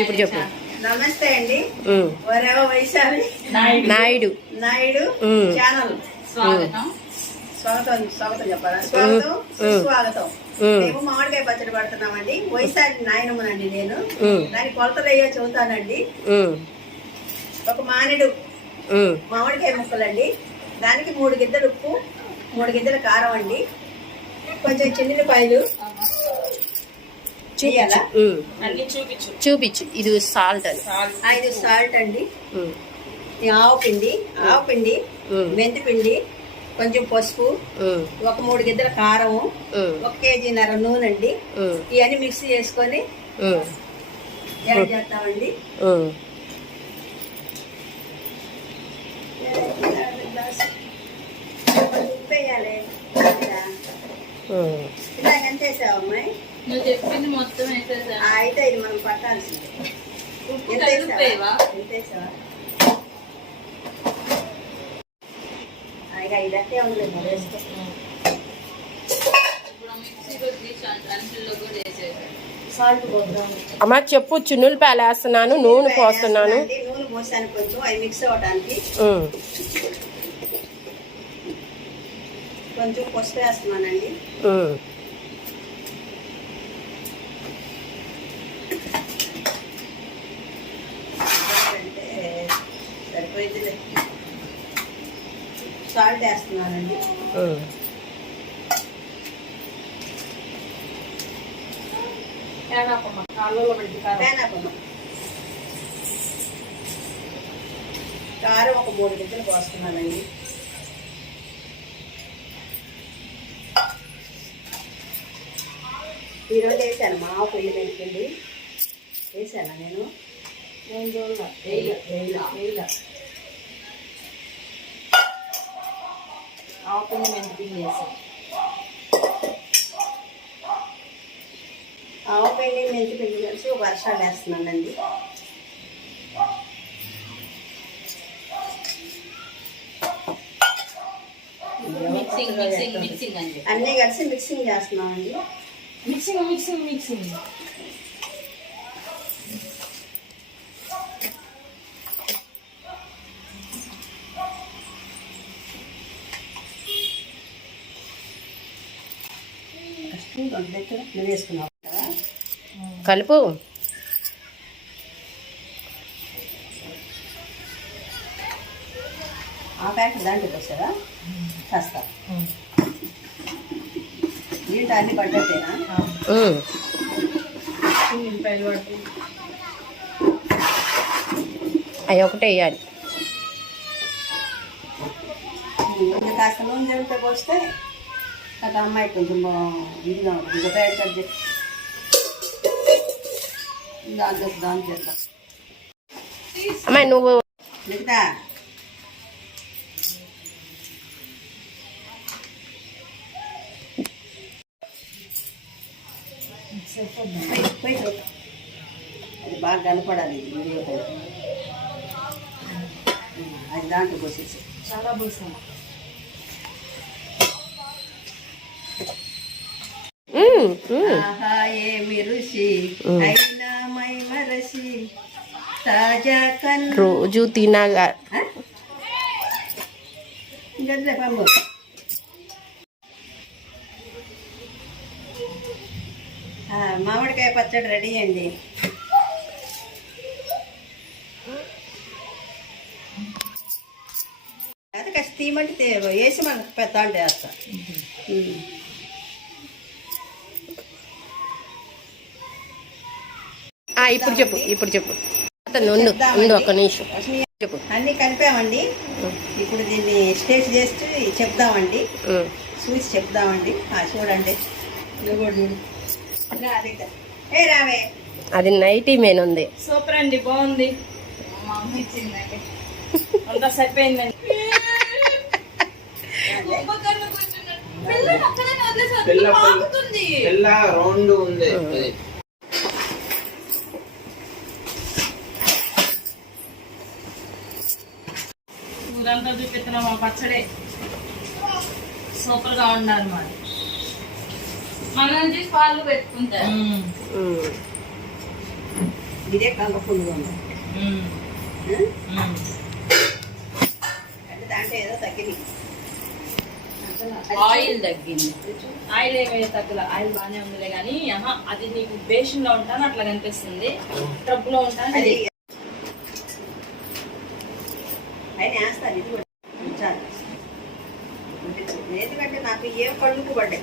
ఇప్పుడు చెప్పు. నమస్తే అండి. వైశాలి నాయుడు ఛానల్ స్వాగతం చెప్పాలా? స్వాగతం సుస్వాగతం. మేము మామిడికాయ పచ్చడి పడుతున్నామండి. వైశాలి నాయనమ్మనండి నేను. దాని కొలతలు అయ్యో చెబుతానండి. ఒక మానేడు మామిడికాయ ముక్కలండి. దానికి 3 గిద్దలు ఉప్పు, 3 గిద్దల కారం అండి. కొంచెం చిన్నిపాయలు చూపించు. ఇది సాల్ట్ అని. ఇది సాల్ట్ అండి. ఆవపిండి, మెంతిపిండి, కొంచెం పసుపు, ఒక 3 గిద్దల కారము, 1 కేజీన్నర నూనె అండి. ఇవన్నీ మిక్స్ చేసుకొని యాడ్ చేస్తామండి. ఉప్పు వేయాలి. ఇలాగ ఎంత వేసావు అమ్మాయి? నువ్వు చెప్పింది మొత్తం అయితే ఇది మనం పట్టాల్సింది. ఎంత వేసావా? ఇదట్టే ఉండలేదు వేసుకో. అమ్మ చెప్పు. చున్నులపాయలు వేస్తున్నాను, నూనె పోస్తున్నాను. నూనె పోసాను కొంచెం, అవి మిక్స్ అవ్వడానికి. కొంచెం పసుపు వేస్తున్నానండి. సరిపోయింది. సాల్ట్ వేస్తున్నానండి. కారం ఒక 3 గిద్దలు పోస్తున్నానండి. ఈరోజు వేసాను మా పెళ్లి మెంతిపిండి వేసానా నేను ఆవపిండి మెంతిపిండి వేసాను. ఆవపిండి మెంతిపిండి కలిసి ఒక వర్షాలు వేస్తున్నానండి. అన్నీ కలిసి మిక్సింగ్ చేస్తున్నామండి. మిక్సింగ్ వేసుకున్నావు కదా, కలుపు. ఆ ప్యాకెట్ దాంట్లోకి వస్తారా? కాస్త నీళ్ళు అన్ని పడ్డట్టేనా? అవి ఒకటే వేయాలి. కాస్త నూనె జరుగుతే పోస్తే నాకు అమ్మాయి కొంచెం ఇదిగా ఉంటుంది. ఇంకో ప్యాకెట్ కట్ చేసి దాని చేద్దాం. అమ్మాయి నువ్వు మిగతా అది బాగా కనపడాలి. వీడియో అది దాంట్లో పోసేసి చాలా పోసాను. ఏమి రుచి అయినా మై మరసి తాజా కన్ను రోజు తినగా గదిలే పంపు. మామిడికాయ పచ్చడి రెడీ అండి. అది కాస్త తీయమంటే వేసి మనకు పెద్ద అంటే వేస్తా. ఇప్పుడు చెప్పు. ఉండు ఒక్క నిమిషం చెప్పు. అన్నీ కలిపామండి. ఇప్పుడు దీన్ని టేస్ట్ చేసి చెప్దామండి. చూసి చెప్దామండి. చూడండి. రావే. అది నైటీ మెయిన్ ఉంది. సూపర్ అండి, బాగుంది. మా అమ్మ ఇచ్చిందండి, అంతా సరిపోయిందండి. రౌండ్ ఉంది. ఊరంతా చూపిస్తున్నాం. మా పచ్చడే సూపర్ గా ఉండాలి. మనం పాలు పెట్టుకుంటారు. ఇదే కలర్ఫుల్గా ఉంది అంటే దాంట్లో ఏదో తగ్గింది ఆయిల్ తగ్గింది. ఆయిల్ ఏమైనా తగ్గల, ఆయిల్ బాగానే ఉందిలే కానీ అది నీకు బేషన్ లో ఉంటాను అట్లా కనిపిస్తుంది, ట్రబ్ లో ఉంటాను అది ఆయన వేస్తారు ఇది కూడా చాలు. ఎందుకంటే నాకు ఏం కళ్ళుకు పడ్డాయి